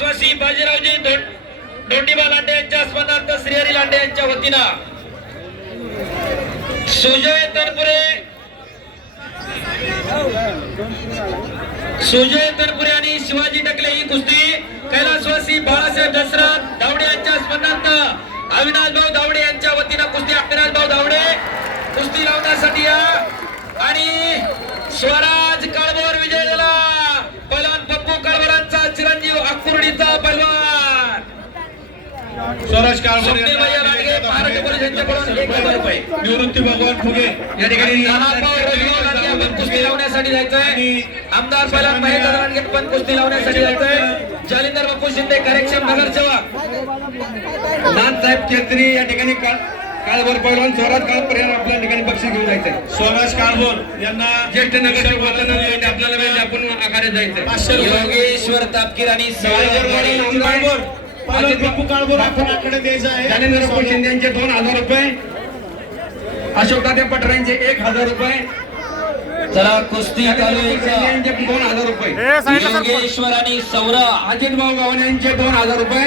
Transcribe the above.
कैलासवासी बाजीरावजी दोंडीबा लांडे यांच्या स्मरणार्थ श्रीहरी लांडे यांच्या वतीनं सुजय तनपुरे आणि शिवाजी टकले ही कुस्ती कैलासवासी बाळासाहेब दशरथ धावडे यांच्या स्मरणार्थ अविनाश भाऊ धावडे यांच्या वतीनं कुस्ती अविनाश भाऊ धावडे कुस्ती लावण्यासाठी या आणि स्वराज काळभोर विजय झाला पहिलवान पप्पू काळभोरांचा चिरंजीव अकुर्डीचा पहिलवान स्वराज काळभोर महाराष्ट्र पोलीस यांच्याकडून 1000 रुपये निवृत्ती भगवान फुगे या ठिकाणी आपण कुस्ती लावण्यासाठी जायचंय आमदार पहिलवान महेंद्र लांडगे पण कुस्ती लावण्यासाठी जायचंय जालिंदर बापू शिंदे कार्यक्षम नगरसेवक नाथसाहेब केसरी या ठिकाणी काळभोर पहिलवान स्वराज काळभोर यांना आपल्या ठिकाणी बक्षीस घेऊन जायचंय स्वराज काळभोर यांना ज्येष्ठ नगरसेवक आपल्याला वेळ आपण आखाड्यात जायचंय योगेश्वर तापकीर आणि बापू काळभोर आपण आकडे द्यायचं आहे जालिंदर बापू शिंदे यांचे 2000 रुपये अशोक तात्या पटरा यांचे 1000 रुपये चला कुस्ती चालू आहे 2000 रुपये योगेश्वर आणि सौरभ अजित भाऊ गावणे यांचे 2000 रुपये